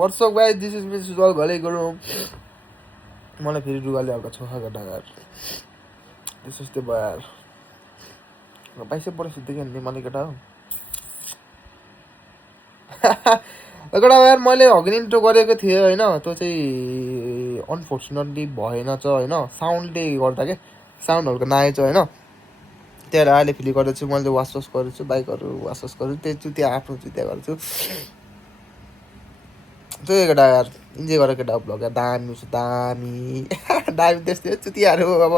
WhatsApp guys this is miss Sujal Ghale गरौँ मलाई फेरि रुगाले हल्का छोखा गड्डा यार त्यस्तै भयो यार पैसा परेछ देखि अनि मलाई केटा हो केटा यार मैले अघि इन्ट्रो गरेको थिएँ होइन त्यो चाहिँ अनफोर्चुनेटली भएन छ होइन साउन्डले गर्दा के साउन्डहरूको नआएछ होइन त्यही भएर अहिले फेरि गर्दैछु मैले वासवास गरेछु बाइकहरू वासवास गरेछु त्यही चुतिया आफ्नो चुतिया गर्छु त्यही केटा यार इन्जोय गरेर केटा भ्लग यार दामी छ दामी दामी त्यस्तै चुतियाहरू अब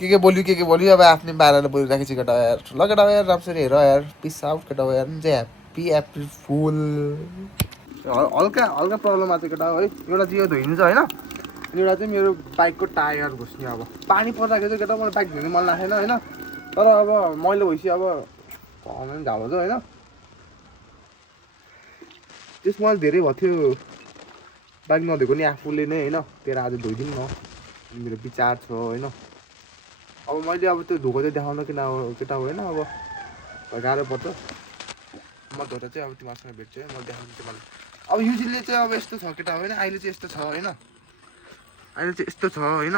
के बोल्यो अब आफ्नै बारेर बोलिराखेको छु केटा यार ल केटा यार राम्ररी हेर यार पिस आउट केटा यार चाहिँ ह्याप्पी एप्रिल फुल हल्का हल्का प्रब्लम आएको छ केटा है एउटा चाहिँ यो धोइनु छ होइन एउटा चाहिँ मेरो बाइकको टायर घुस्ने अब पानी पर्दाखेरि चाहिँ केटा मलाई बाइक धुनु मन लागेन होइन तर अब मैले भइसक्यो अब घरमा पनि झालो छ होइन त्यसमा धेरै भयो थियो बाइक नधोएको नि आफूले नै होइन तेरो आज धोइदिउँ न मेरो विचार छ होइन अब मैले अब त्यो धोको चाहिँ देखाउन किन अब केटा होइन अब गाह्रो पर्छ म धोएर चाहिँ अब तिमीहरूसँग भेट्छु है म देखाउँछु तिमीलाई अब युजली चाहिँ अब यस्तो छ केटा होइन अहिले चाहिँ यस्तो छ होइन अहिले चाहिँ यस्तो छ होइन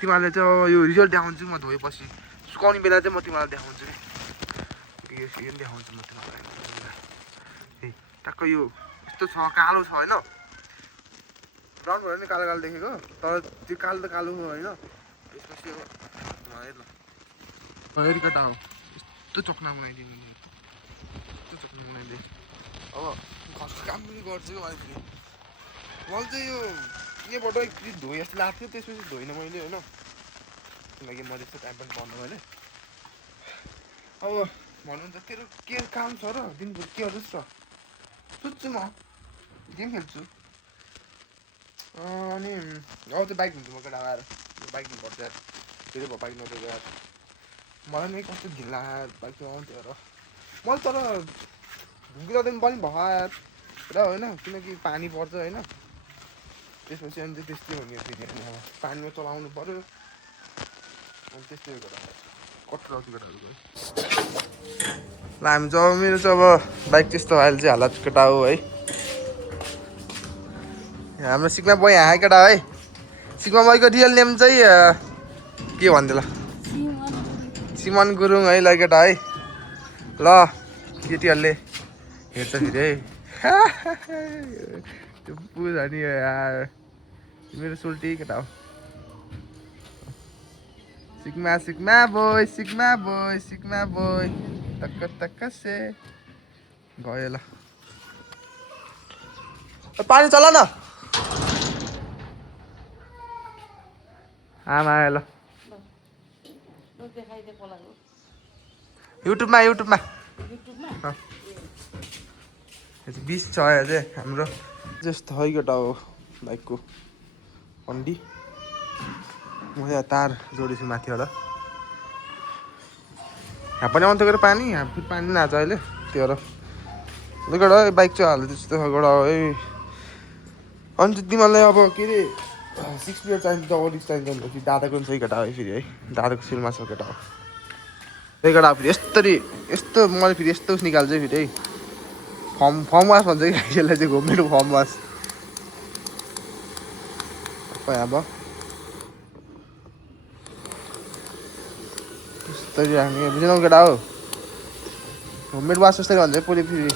तिमीहरूले चाहिँ अब यो रिजल्ट देखाउँछु म धोएपछि सुकाउने बेला चाहिँ म तिमीलाई देखाउँछु कि यो देखाउँछु म तिमीलाई टक्क यो यस्तो छ कालो छ होइन ब्राउन भयो नि कालो कालो देखेको तर त्यो कालो त कालो हो होइन त्यसपछि अब हेरी केटा हो यस्तो चोक्ना बनाइदिनु यस्तो चोक्ना बनाइदिए अब घरको काम पनि गर्छु अहिले फेरि मैले चाहिँ यो यहाँबाट एकचोटि धोएँ जस्तो लाग्थ्यो त्यसपछि धोइनँ मैले होइन किनकि मैले यस्तो टाइम पनि पर्नु मैले अब भन्नु त तेरो के काम छ र दिनभरि के गर्दैछ र सुत्छु म गेम खेल्छु अनि अब चाहिँ बाइक हुन्छु म केटा आएर बाइक हुनुपर्छ यार फेरि भयो बाइक नदिएको यार मलाई नै कस्तो घिन लाग्यो बाइक चलाउँथ्यो र मैले तर ढुकिँदैन पनि भयो यार र होइन किनकि पानी पर्छ होइन त्यसपछि अनि चाहिँ त्यस्तै हुने फेरि अनि अब पानीमा चलाउनु पऱ्यो अनि त्यस्तै केटा कट्रो आउँछ केटाहरू गयो ल हामी चाहिँ अब मेरो चाहिँ अब बाइक त्यस्तो अहिले चाहिँ हालत केटा हो है हाम्रो सिक्मा बोय यहाँ केटा है सिक्मा बोयको रियल नेम चाहिँ के भन्दै ल सिमन गुरुङ है ल केटा है ल केटीहरूले हेर्छ फेरि है त्यो बुझ नि यार मेरो सुल्टी केटा हो सिक्मा सिक्मा बोय टक्क टक्क से गयो ल पानी चला न आमा आयो ल युट्युबमा 20 छ अझै हाम्रो जस्तो है केटा हो बाइकको कन्डी म यहाँ तार जोडेछु माथिबाट यहाँ पनि आउँथ्यो पानी यहाँ फेरि पानी नआएको अहिले त्यो र केटा है बाइक चाहिँ हाल्यो त्यस्तो केटा है अनि चाहिँ तिमीहरूलाई अब के अरे 6 पिरियड चाहिन्छ डबल चाहिन्छ भनेपछि दादाको पनि छ केटा है फेरि है दादाको सिलमा छ केटा हो त्यही केटा फेरि यस्तो मैले फेरि यस्तो निकाल्छु फेरि है फर्म वास भन्छ कि यसलाई चाहिँ घुम्नेको फर्म वास अब त्यस्तरी राख्ने बुझेनौ केटा हो होममेड वास जस्तै भन्छ पहिले फेरि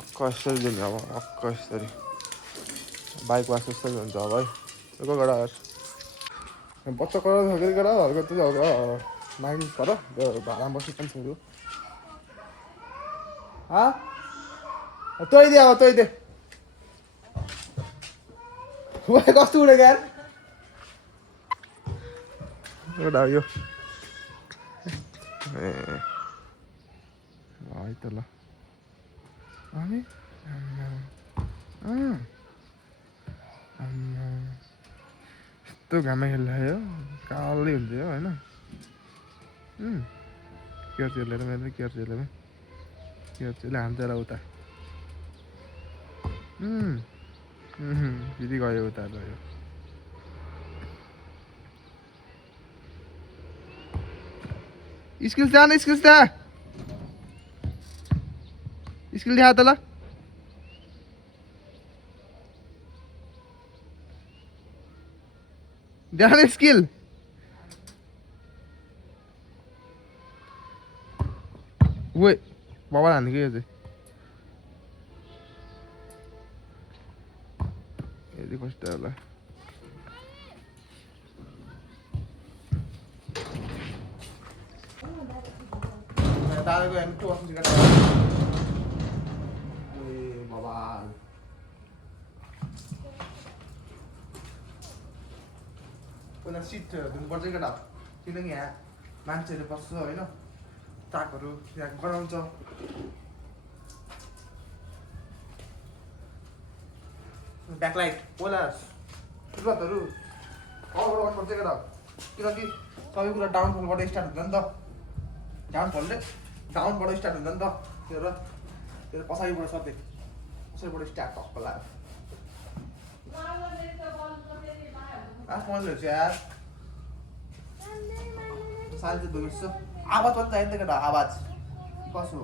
अक्क यसरी दिने अब अक्क यसरी बाइक वास जस्तै हुन्छ अब है को केटा बच्चा करा धेरै केटा हल्का त्यो हल्का माइन्ड पर भाडा बसी पनि छोड्यो तोइदे अब तोइदे कस्तो उडेको यार एउटा यो ए है त ल अनि यस्तो घाममा खेल्दाखेरि कालै हुन्छ यो होइन केयर चेलेर मेरो केयर चेले हान्छ र उता फेरि गयो उता गयो स्किल्स जा स्किल देखा त ल देखा न स्किल ओए बाबा हान्ने कि यो चाहिँ यदि कस्तो होला दादाको हेर्नु टु अस्ति काट्छ ए बाबा पहिला सिट धुनुपर्छ केटा किनकि यहाँ मान्छेहरू बस्छ होइन ताकहरू यहाँ गराउँछ ब्याकलाइट पहिला सुरुवातहरू अगाडि गर्नुपर्छ केटा किनकि सबै कुरा डाउनफलबाट स्टार्ट हुन्छ नि त डाउनबाट स्टार्ट हुन्छ नि त त्यो पछाडिबाट सर्दै पछाडिबाट स्टार्ट टक्क लाग्यो मैले यार साले चाहिँ धुइस आवाज पनि चाहिन्छ केटा आवाज कसो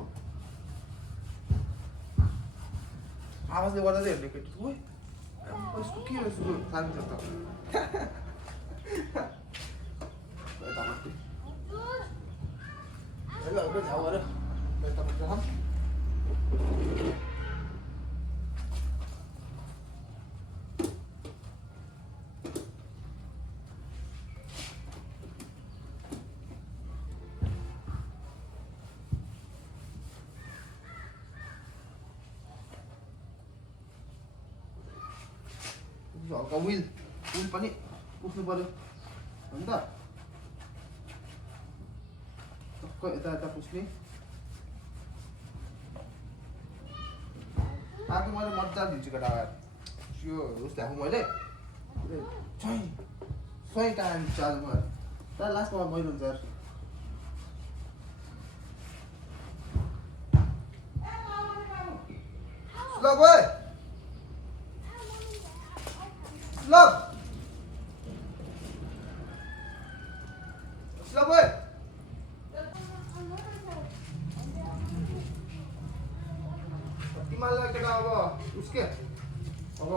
आवाजले गर्दा चाहिँ हेर्ने केटी उही कसको के रहेछ सानो छ त ल जाऊ अरे हल्का विल पनि पुग्नु पर्यो हो नि त टक्क यता यता पुस्ने आएको मैले मजा दिन्छु केटा यो उस ल्याएको मैले सही टाइम चार्ज भयो तर लास्टमा मैले हुन्छ यार ल गए Love. Love it. तिमीलाई केटा अब उसके अब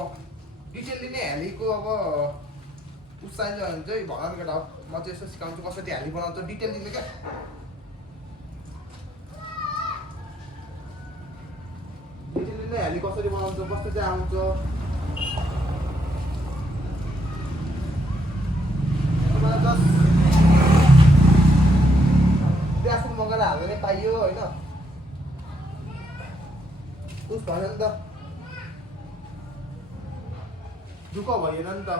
डिटेल लिने ह्यालीको अब उस चाहिन्छ भने चाहिँ भगवान् केटा म चाहिँ यसो सिकाउँछु कसरी ह्याली बनाउँछ डिटेल दिने क्या डिटेल लिने ह्याली कसरी बनाउँछ कस्तो चाहिँ आउँछ ग्राफिक मगाएर हाल्नु नै पाइयो होइन उस भएन नि त दुःख भएन नि त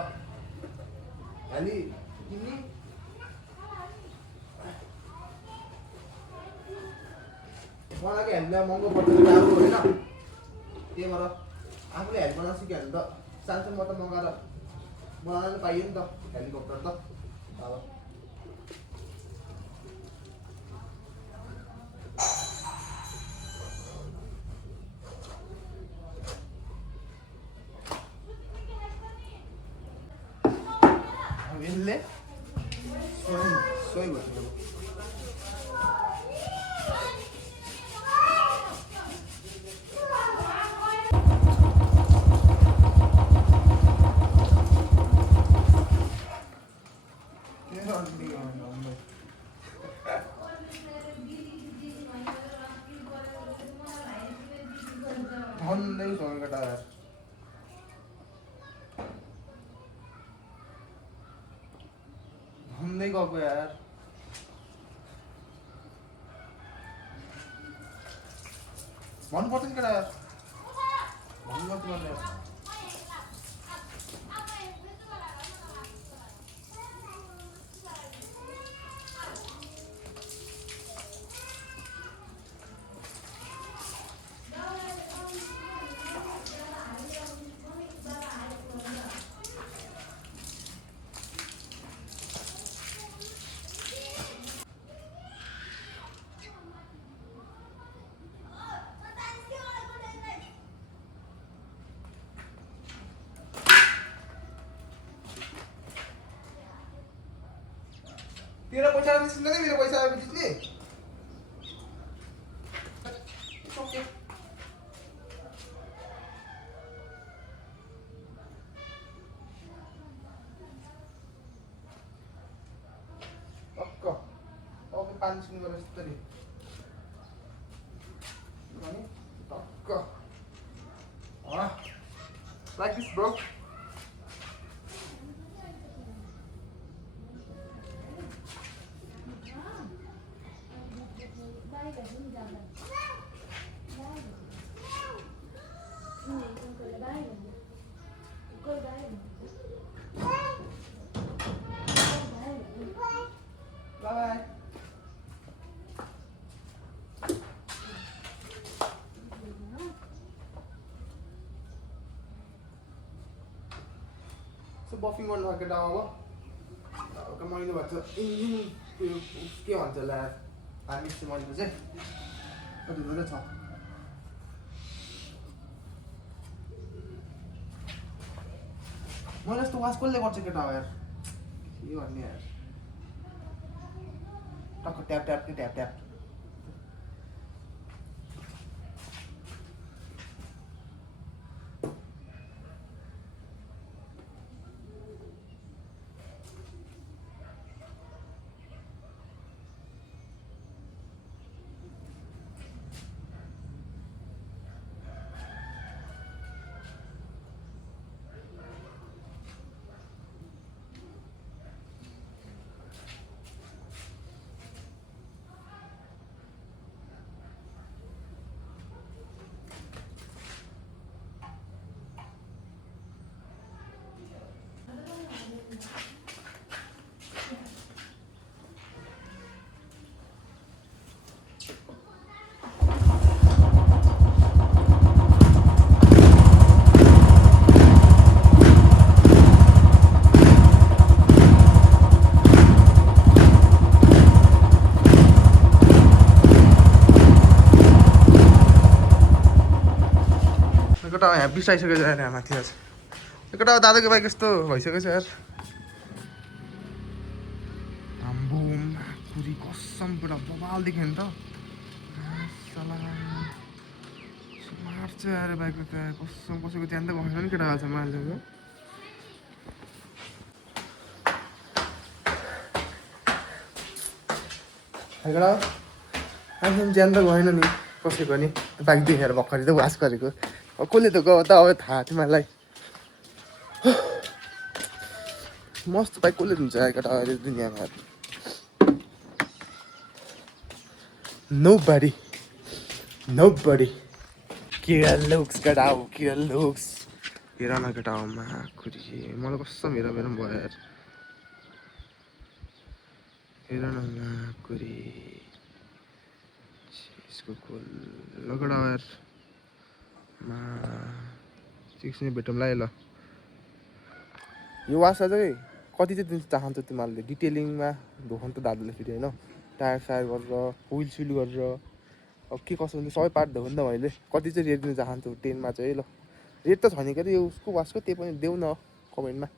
हाली किन्ने मलाई के हाल्दा महँगो पर्छ राम्रो होइन त्यही भएर आफूले हेल्प गर्न सिक्यो भने त सानसानो मात्र मगाएर बनाउन पाइयो नि त हेलिकप्टर त यसले सोही भयो धन्दै भयो केटा धन्दै गएको यार भन्नुपर्छ नि केटा यार भन्नुपर्छ यार तेरा पैसा निस्किँदैन मेरो पैसा आएपछि नि ओके पानी सुन्नु गरेर यस्तरी अनि टक्क like this bro bye. So buffing गर्नु भएको केटा अब हल्का मैलो भएको छ इन्जिन त्यो के भन्छ होला हामी चाहिँ मैलो चाहिँ कति धेरै छ मैले यस्तो वास कसले गर्छ केटा हो यार के भन्ने यार टक्क ट्याप ट्याप कि ट्याप ट्याप एकटा यहाँ बिसाइसकेको छ यार यहाँ माथि आज एकटा दादाको बाइक यस्तो भइसकेको छ यार हाम्बुम पुरी कसम पुरा बबाल देख्यो नि त साला मार्छ यार बाइकको त कसम कसैको ज्यान त गएन नि केटा आज मार्छको एकटा आफू ज्यान त गएन नि कसैको नि बाइक देखेर भर्खरै त वास गरेको कसले त गयो त अब थाहा तिमीहरूलाई मस्त बाइक कसले दिन्छ केटा अहिले दुनियाँमा nobody Kira looks केटा हो Kira looks हेर न केटा हो माखुरी मलाई कसम हेर मेरो पनि भयो यार हेर न माखुरी यसको कोल लगडा यार मा सिक्सने भेटौँला है ल यो वास चाहिँ कति चाहिँ दिन चाहन्छ तिमीहरूले डिटेलिङमा धोखन त दाजुले फेरि होइन टायर सायर गरेर हुइल सुइल गरेर अब के कसो हुन्छ सबै पार्ट धोयो नि त मैले कति चाहिँ रेट दिन चाहन्छु 10 मा चाहिँ ल रेट त छैन के यो उसको वासको त्यही पनि देऊ न कमेन्टमा